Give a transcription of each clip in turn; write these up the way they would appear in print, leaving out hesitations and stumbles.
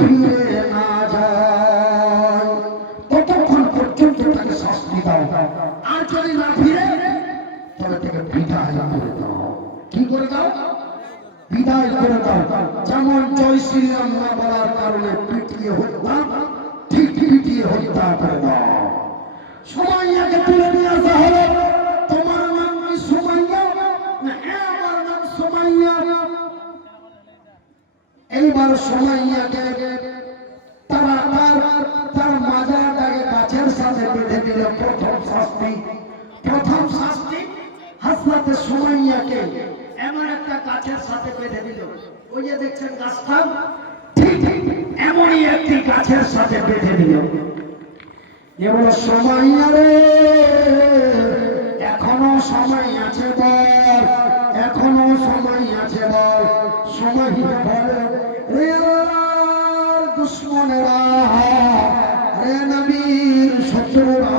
ফিরে না যায় ততক্ষণ পর্যন্ত তাকে শাস্তি দাও, আর যদি না ফিরে তবে তাকে বিদায় করে দাও। কি করে দাও? বিদায় করে দাও। যেমন জয় শ্রীরাম না বলার কারণে পিটিয়ে হত্যা, ঠিক পিটিয়ে হত্যা করে দাও। সুমাইয়াকে তুলে নিয়ে আসা হলো। তোমার নাম কি সুমাইয়া? না, আমার নাম সুমাইয়া। এইবার সুমাইয়াকে তারা তার মাজাটাকে গাছের সাথে বেঁধে দিল। প্রথম শাস্তি হযরতে সুমাইয়াকে এমন একটা গাছের সাথে বেঁধে দিল। ওই যে দেখছেন গাছটা, ঠিক এমনই একটি গাছের সাথে বেঁধে দিল। এবার সুমাইয়া রে, এখনো সময় আছে বল, এখনো সময় আছে বল। সুমাইয়া বলে, রে আল্লাহর দুশমনেরা, রে নবীর শত্রুরা,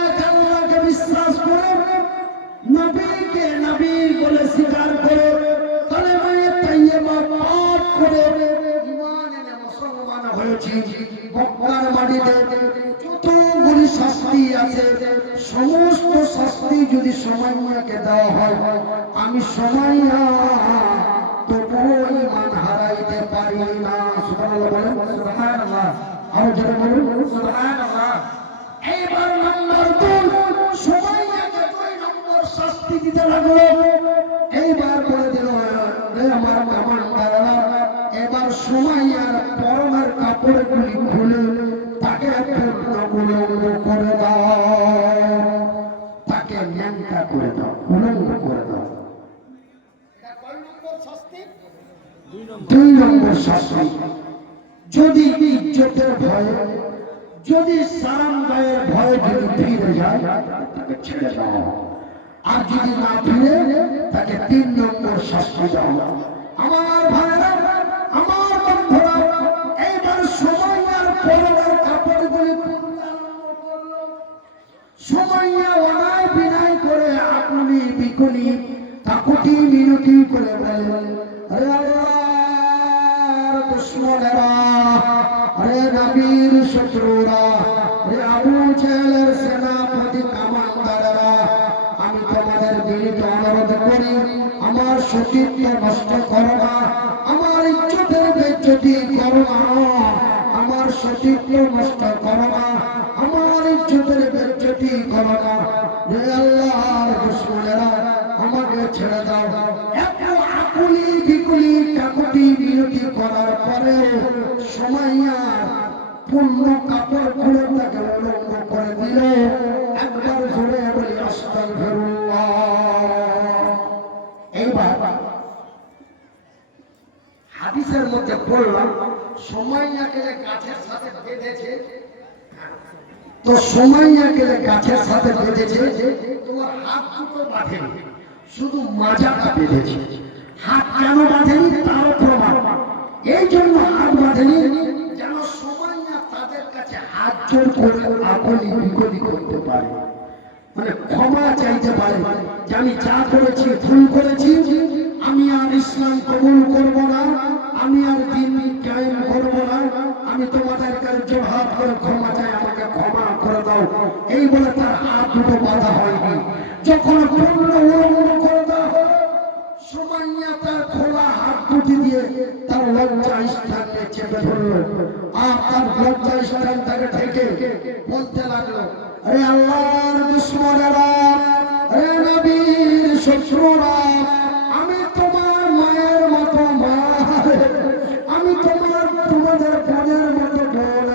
এক আল্লাহকে বিশ্বাস করে, নবীকে নবী বলে স্বীকার করে, কালেমায়ে তাইয়্যিবা পাঠ করে ঈমান এনে মুসলমান হয়েছে। মক্কার মাটিতে যতগুলি শাস্তি আছে, সমস্ত শাস্তি যদি সুমাইয়াকে দেওয়া হয়, আমি সুমাইয়া তবুও ঈমান হারাইতে পারি না। সুবহানাল্লাহ বলেন, সুবহানাল্লাহ। আর যারা বলেন সুবহানাল্লাহ। এইবার নম্বর 2, সুমাইয়াকে 2 নম্বর শাস্তি দিতে লাগলো। এইবার বলে দিল, রে আমার কমান্ডাররা, এবার সুমাইয়ার পরনের কাপড়গুলি খুলে তাকে উলঙ্গ করে দাও, তাকে ন্যাংটা করে দাও, উলঙ্গ করে দাও। এটা কয় নম্বর শাস্তি? 2 নম্বর শাস্তি। যদি ইজ্জতের ভয়ে, যদি সালাম গায়ের ভয়ে যদি ফিরে যায়, তাকে ছেড়ে দাও। আর যদি না ফিরে, তাকে 3 নম্বর শাস্তি দাও। আমার ভাইরা, আমার বন্ধুরা, এইবার সুমাইয়ার পরনের কাপড়গুলি সুমাইয়া অনায় বিনয় করে, আকুলি বিকুলি কাকুতি মিনতি করে বলে, রে আল্লাহর দুশমনেরা, রে নবীর শত্রুরা, রে আবু জেহেলের সেনাপতি কামান্ডারেরা, আমি তোমাদের বিনীত অনুরোধ করি, আমার সতীত্ব নষ্ট করো না, আমার ইজ্জতের বেইজ্জতি করো না, আমার সতীত্ব নষ্ট করো না, আমার ইজ্জতের বেইজ্জতি করো না। হে আল্লাহর দুশমনেরা, আমাকে ছেড়ে দাও। এত আকুলি বিকুলি কাকুতি বিরতি করার পরে সুমাইয়া পূর্ণ কাপড় খুলে তাকে উলঙ্গ করে দিল। একবার জোরে বলি আস্তাগফিরুল্লাহ। এইবার হাদিসের মধ্যে পড়লাম, সুমাইয়াকে গাছের সাথে বেঁধেছে, তো সুমাইয়াকে গাছের সাথে বেঁধেছে, তোমার হাত দুটো বাঁধেনি, শুধু মাজাটা বেঁধেছে। হাত কেন বাঁধেনি তার প্রমাণ। এই জন্য হাত বাঁধেনি যেন সুমাইয়া তাদের কাছে হাত জোর করে আকুলি বিকুলি করতে পারে, মানে ক্ষমা চাইতে পারে যে আমি যা করেছি ভুল করেছি, আমি আর ইসলাম কবুল করব না, আমি আর দ্বীন কায়েম করব না, আমি তোমাদের কাছে জোরহাত করে ক্ষমা চাই, আমাকে ক্ষমা করে দাও। এই বলে তার হাত দুটো বাঁধা হয়নি। যখন পূর্ণ উলঙ্গ করে দেওয়া হয়, সুমাইয়া তার খোলা হাত দুটি দিয়ে তার লজ্জা স্থানকে চেপে ধরলো, আর তার লজ্জা স্থানটাকে ঢেকে বলতে লাগলো, রে আল্লাহর দুশমনেরা, রে নবীর শত্রুরা, আমি তোমার মায়ের মতো মা, আমি তোমাদের বোনের মতো বোন,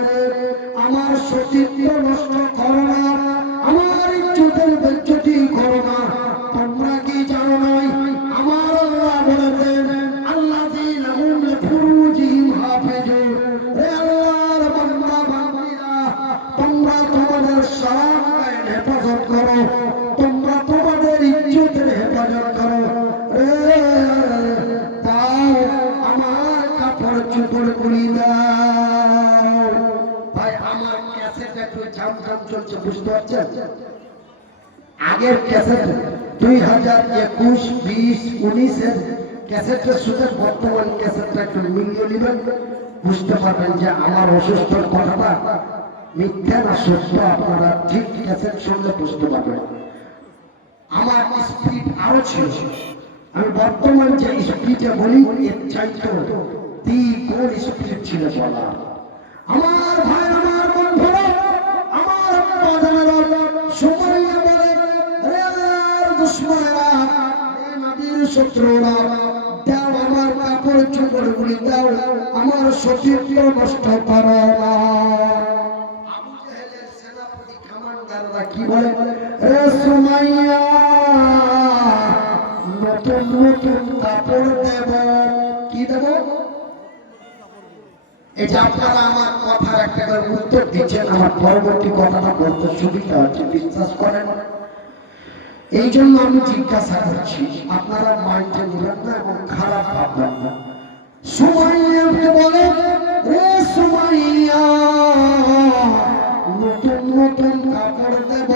আমার সতীত্ব নষ্ট করো না, আমার ইজ্জতের বেইজ্জতি করো না। তোমরা কি জানো নাই আমার আল্লাহ বলেছেন, আল্লাযীনা হুম লিফুরুজিহিম হাফিজুন, হে আল্লাহর বান্দা বান্দীরা, তোমরা তোমাদের শানের হেফাজত করো, তোমরা তোমাদের ইজ্জতের হেফাজত করো। তাও আমার কাপড় চোপড় গুলি দাও। ভাই আমার ক্যাসেট একটু ঝামঝাম চলছে, বুঝতে পারছেন? আগের ক্যাসেট 2021, 20, 19-এর ক্যাসেটের সাথে বর্তমান ক্যাসেটটা একটু মিলিয়ে নেবেন, বুঝতে পারবেন যে আমার অসুস্থ কথাটা মিথ্যা না সত্য। আপনারা ঠিক ক্যাসেট শুনলে বুঝতে পারবেন। আমার স্পিড আরো ছিল, আমি বর্তমান যে স্পিডে বলি এর চাইতে দ্বিগুণ স্পিড ছিল বলা। আমার ভাই, আমার বন্ধুরা, আমার বাজারের সময় বলে রে আল্লাহর দুশমনেরা, রে নবীর শত্রুরা, দাও আমার কাপড় চোপড়গুলি দাও, আমার সতীত্ব নষ্ট করো না। আবু জেহেলের সেনাপতি কমান্ডাররা কি বলে, রে সুমাইয়া নতুন নতুন কাপড় দেব। কি দেব? এই যে আপনারা আমার কথার একটা করে উত্তর দিচ্ছেন, আমার পরবর্তী কথাটা বলতে সুবিধা হচ্ছে, বিশ্বাস করেন। এই জন্য আমি জিজ্ঞাসা করছি, আপনারা মাইন্ডে নেবেন না এবং খারাপ ভাববেন না। সুমাইয়াকে বলে, রে সুমাইয়া নতুন নতুন কাপড় দেব,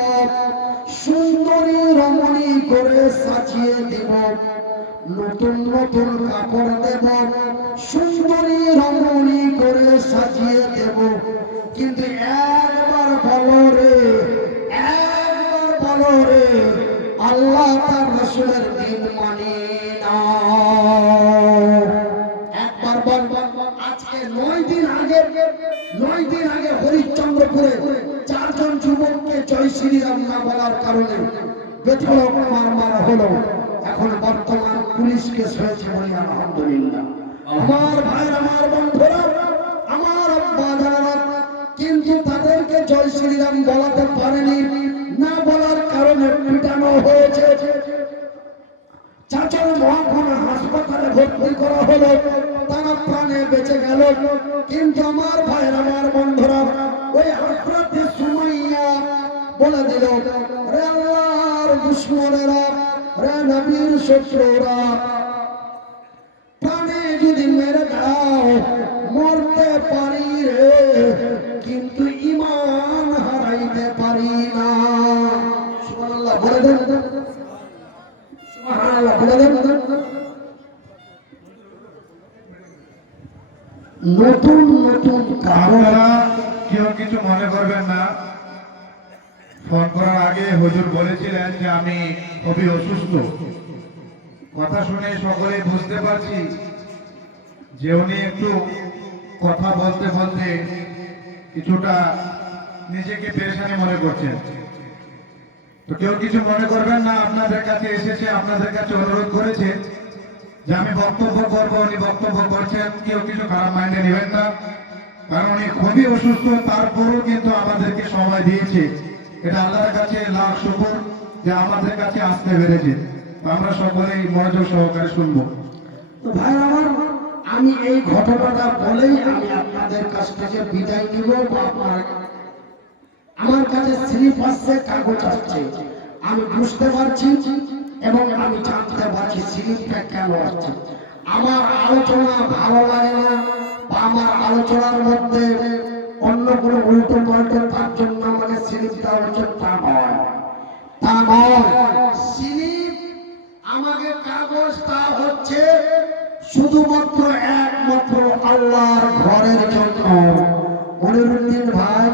সুন্দরী রমণী করে সাজিয়ে দেব। নতুন নতুন কাপড় দেব, সুন্দরী রমণী করে সাজিয়ে দেব। কিন্তু একবার বলো রে, একবার বলো রে, আল্লাহ তার রাসূলের দিন মানি না। একবার বল। আজকে 9 দিন আগে হরিশ্চন্দ্রপুরে 4 জন যুবককে জয় শ্রীরাম না বলার কারণে বেধড়ক মারা হলো। এখন বর্তমান পুলিশ কেস হয়েছে, বলি আলহামদুলিল্লাহ। আমার ভাই, আমার বন্ধুরা, আমার বাজার, কিন্তু তাদেরকে জয় শ্রীরাম বলাতে পারেনি, না বলার কারণে পিটানো হয়েছে। চাচল মহাখানা হাসপাতালে ভর্তি করা হলো, তারা প্রাণে বেঁচে গেল। কিন্তু আমার ভাই, আমার বন্ধুরা, ওই হযরত সুমাইয়া বলে দিল, রে আল্লাহর দুশমনেরা, রে নবীর শত্রুরা, প্রাণে যদি মেরে দাও মরতে পারি রে, কিন্তু ঈমান হারাইতে পারি না। সুবহানাল্লাহ বলে দেন, সুবহানাল্লাহ বলে দেন। নতুন নতুন আপনারা কেউ কিছু মনে করবেন না। ফোন করার আগে হুজুর বলেছিলেন যে আমি খুবই অসুস্থ। কথা শুনে সকলে বুঝতে পারছি যে উনি একটু কথা বলতে বলতে কিছুটা নিজেকে পেরেশানি মনে করছেন। তো কেউ কিছু মনে করবেন না, আপনাদের কাছে এসেছে, আপনাদের কাছে অনুরোধ করেছে যে আমি বক্তব্য করবো, উনি বক্তব্য করছেন। কেউ কিছু খারাপ মাইন্ডে নেবেন না, কারণ উনি খুবই অসুস্থ, তারপরও কিন্তু আমাদেরকে সময় দিয়েছে। এটা আল্লাহর কাছে লাখ শুকর যে আমাদের কাছে আসতে পেরেছে। আমরা সকলেই মনোযোগ সহকারে শুনবো। তো ভাই আমার, আমি এই ঘটনাটা বলেই আমি আপনাদের কাছ থেকে বিদায় নিব। আমার কাছে স্লিপ আসছে, কাগজ আসছে, আমি বুঝতে পারছি এবং আমি জানতে পারছি স্লিপটা কেন আসছে। আমার আলোচনা ভালো লাগে না বা আমার আলোচনার মধ্যে অন্য কোনো উল্টো পাল্টো, তার জন্য আমাকে স্লিপ দেওয়া হচ্ছে, তা নয়, তা নয়। স্লিপ আমাকে কাগজটা হচ্ছে শুধুমাত্র একমাত্র আল্লাহর ঘরের জন্য। মনিরুদ্দিন ভাই,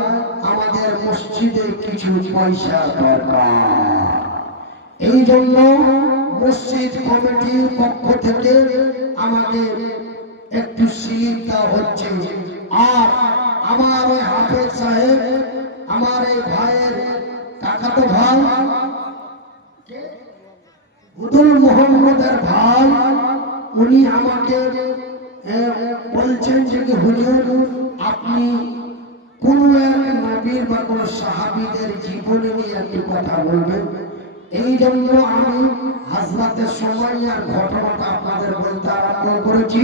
আমাদের মসজিদে কিছু পয়সা দরকার, এই জন্য মসজিদ কমিটির পক্ষ থেকে আমাকে একটু স্লিপ দেওয়া হচ্ছে। আর আমার ওই হাফেজ সাহেব, আমার এই ভাইয়ের কাকাতো ভাই হুদুল মোহাম্মদের ভাই, উনি আমাকে বলছেন যে হুজুর আপনি কোন এক নবীর বা কোন সাহাবীদের জীবনী নিয়ে একটু কথা বলবেন। এই জন্য আমি হযরতে সুমাইয়ার ঘটনাটা আপনাদের বলতে আরম্ভ করেছি।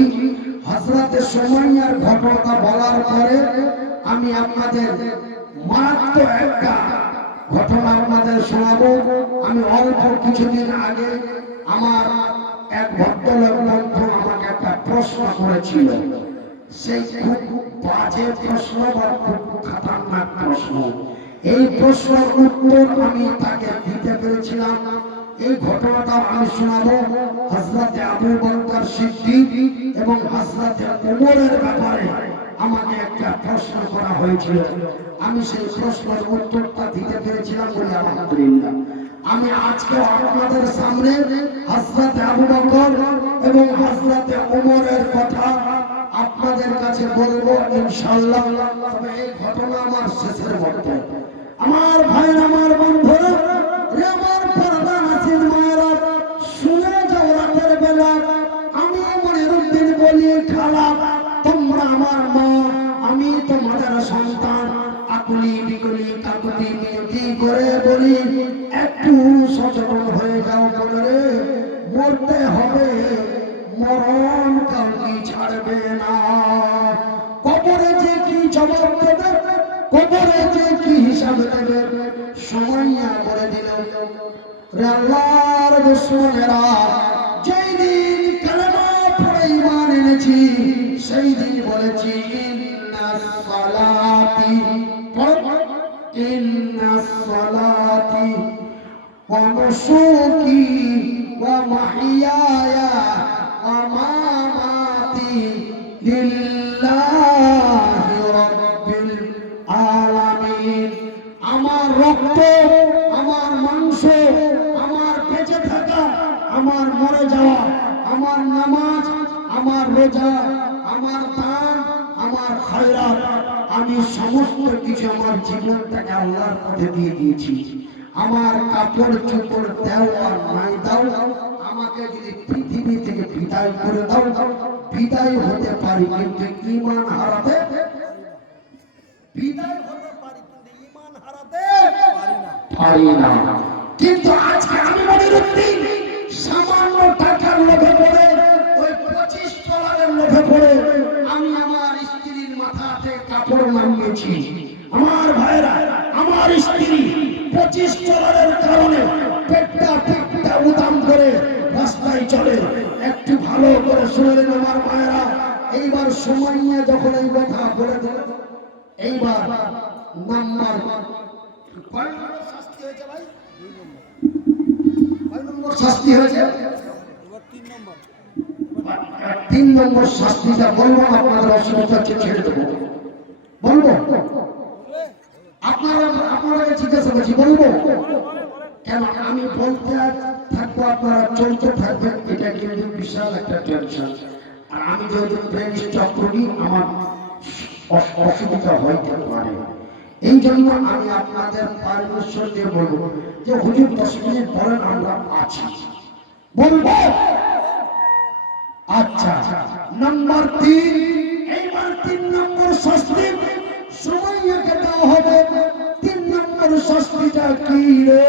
হযরতে সুমাইয়ার ঘটনাটা বলার পরে আমি আপনাদের মাত্র একটা ঘটনা আপনাদের শোনাবো। আমি অল্প কিছুদিন আগে আমার এক ভদ্রলোক বন্ধু আমাকে একটা প্রশ্ন করেছিল। সেই খুব বাজে প্রশ্ন বা খুব খতরনাক প্রশ্ন। এই প্রশ্নের উত্তর আমি তাকে দিতে পেরেছিলাম, এই ঘটনাটা আমি শোনাবো হযরত আবু বকর সিদ্দিক এবং হযরত ওমরের ব্যাপারে আমাকে একটা প্রশ্ন করা হয়েছিল, আমি সেই প্রশ্নের উত্তরটা দিতে পেরেছিলাম বলে আলহামদুলিল্লাহ। আমি আজকে আপনাদের সামনে হযরত আবু বকর এবং হযরত ওমরের কথা আপনাদের কাছে বলবো ইনশাআল্লাহ। তবে এই ঘটনা আমার শেষের মধ্যে। আমার ভাই, আমার বন্ধুরা, আমার পর্দা হাসিন মায়েরা, শুনে যাও রাতের বেলা আমি মনিরুদ্দিন বলি খালা, তোমরা আমার মা, আমি তোমাদের সন্তান। আকুলি বিকুলি কাকুতি মিনতি করে বলি একটু সচেতন হয়ে যাও বলে, মরতে হবে, মরণ কাউকে ছাড়বে না। কবরে যে কি জবাব দেবে, কবরে যে কি হিসাব দেবে, সময়য়া বলে দিল। রে আল্লাহর দুশমনেরা, যেই দিন কালেমা পড়ে ঈমান এনেছি, সেই দিন বলেছি ইন্নাস সালাতি ইন্নাস সালাতি ওয়া নুসুকি ওয়া মাহইয়ায়া ওয়া মামাতি লিল্লাহি রাব্বিল আলামিন। আমার রক্ত, আমার মাংস, আমার বেঁচে থাকা, আমার মরে যাওয়া, আমার নামাজ, আমার রোজা, আমার দান, আমার খায়রাত, আমি সমস্ত কিছু আমার জীবনটাকে আল্লাহর পথে দিয়ে দিয়েছি। আমার কাপড় চোপড় দাও আর নাই দাও, আমাকে যদি পৃথিবী থেকে বিদায় করে দাও, বিদায় হতে পারি, কিন্তু ঈমান হারাতে বিদায় হতে পারি, কিন্তু ঈমান হারাতে পারি না। কিন্তু আজকে আমি মনিরুদ্দিন সামান্য টাকার লোভে পড়ে, ওই 25 ডলারের লোভে পড়ে আমি আমার স্ত্রীর মাথাতে কাপড় নামিয়েছি। আমার ভাইরা, আমার স্ত্রী 25 ডলারের কারণে পেটটা উদাম করে রাস্তায় চলে। একটু ভালো করে শুনলেন আমার মায়েরা। এইবার সময় নিয়ে যখন এই কথা বলে দিল, এইবার নাম্বার কয় নম্বর শাস্তি হয়েছে ভাই? 2 নম্বর শাস্তি হয়েছে। 3 নম্বর শাস্তিটা বলবো, আপনাদের অসুবিধা হচ্ছে ছেড়ে দেবো, বলবো আপনারা জিজ্ঞাসা করছি, বলবো কেন? আমি বলতে থাকবো, আপনারা চলতে থাকবেন, এটা কিন্তু বিশাল একটা টেনশন। আর আমি যেহেতু ব্রেন স্ট্রোক করি, আমার অসুবিধা হইতে পারে। এই জন্য আমি আপনাদের পারমিশন দিয়ে বলবো যে হুজুর 10 মিনিট পরে আমরা আছি, বলবো। আচ্ছা, নাম্বার 3, এইবার 3 নম্বর শাস্তি সময়কে দেওয়া হবে। 3 নম্বর শাস্তিটা কি রে?